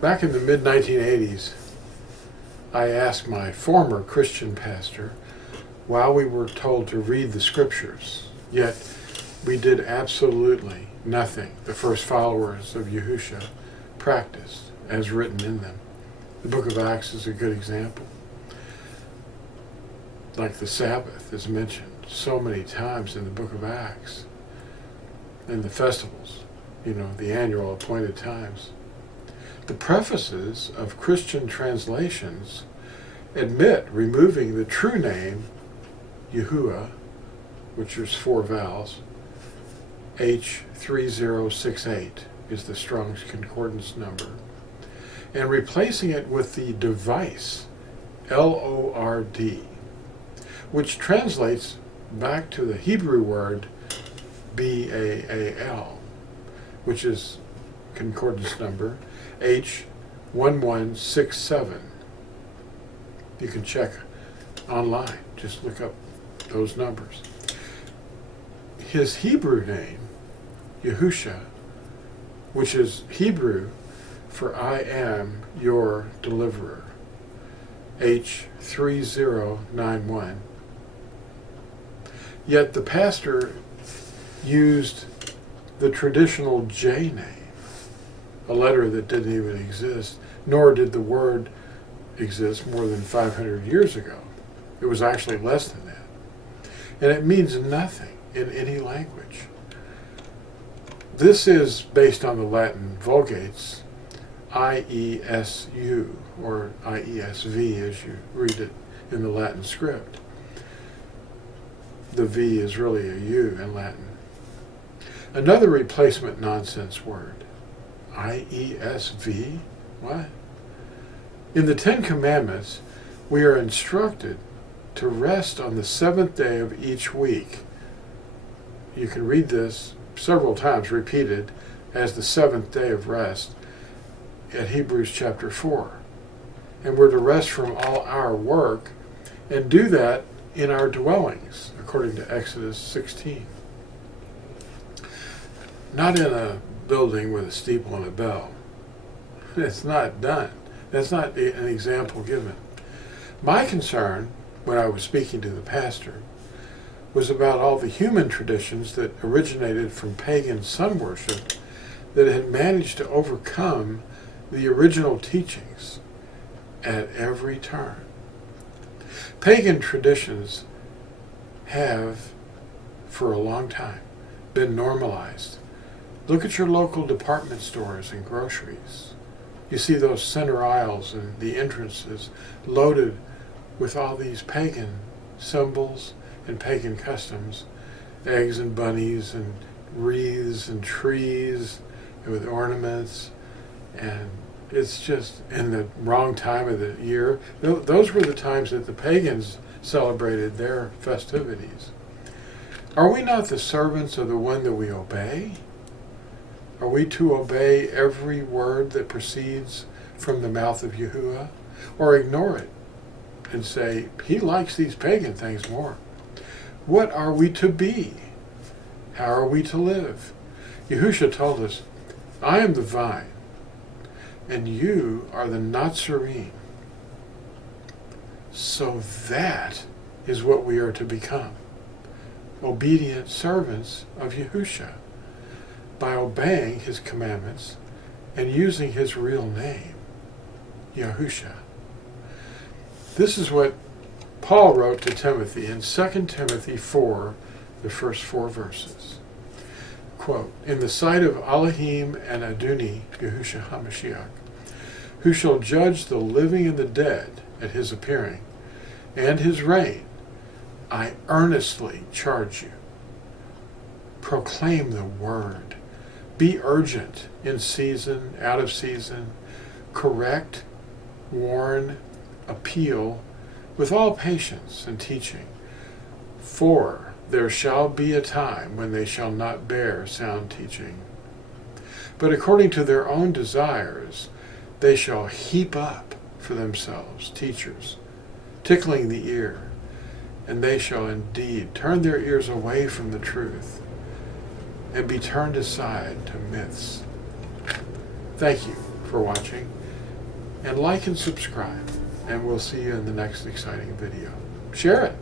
Back in the mid-1980s, I asked my former Christian pastor while we were told to read the scriptures, yet we did absolutely nothing the first followers of Yahusha practiced as written in them. The book of Acts is a good example. Like the Sabbath is mentioned so many times in the book of Acts, and the festivals, the annual appointed times. The prefaces of Christian translations admit removing the true name, Yahuah, which is 4 vowels. H3068 is the Strong's Concordance number, and replacing it with the device, Lord, which translates back to the Hebrew word Baal, which is concordance number H1167. You can check online, just look up those numbers. His Hebrew name, Yahusha, which is Hebrew for I am your deliverer, H3091. Yet the pastor used the traditional J name, a letter that didn't even exist, nor did the word exist more than 500 years ago. It was actually less than that. And it means nothing in any language. This is based on the Latin Vulgates, IESU, or IESV as you read it in the Latin script. The V is really a U in Latin. Another replacement nonsense word, IESV? What? In the 10 Commandments, we are instructed to rest on the 7th day of each week. You can read this several times repeated as the 7th day of rest at Hebrews chapter 4. And we're to rest from all our work and do that in our dwellings, according to Exodus 16. Not in a building with a steeple and a bell. It's not done. That's not an example given. My concern, when I was speaking to the pastor, was about all the human traditions that originated from pagan sun worship that had managed to overcome the original teachings at every turn. Pagan traditions have, for a long time, been normalized. Look at your local department stores and groceries. You see those center aisles and the entrances loaded with all these pagan symbols and pagan customs, eggs and bunnies and wreaths and trees with ornaments, and it's just in the wrong time of the year. Those were the times that the pagans celebrated their festivities. Are we not the servants of the one that we obey? Are we to obey every word that proceeds from the mouth of Yahuah, or ignore it and say, he likes these pagan things more? What are we to be? How are we to live? Yahusha told us, I am the vine, and you are the Natsarim. So that is what we are to become, obedient servants of Yahusha, by obeying his commandments and using his real name, Yahusha. This is what Paul wrote to Timothy in 2 Timothy 4, the first 4 verses. Quote, in the sight of Elohim and Adoni, Yahusha HaMashiach, who shall judge the living and the dead at his appearing and his reign, I earnestly charge you. Proclaim the word. Be urgent in season, out of season. Correct, warn, appeal with all patience and teaching. For there shall be a time when they shall not bear sound teaching, but according to their own desires they shall heap up for themselves teachers, tickling the ear, and they shall indeed turn their ears away from the truth and be turned aside to myths. Thank you for watching. and like and subscribe. And we'll see you in the next exciting video. Share it.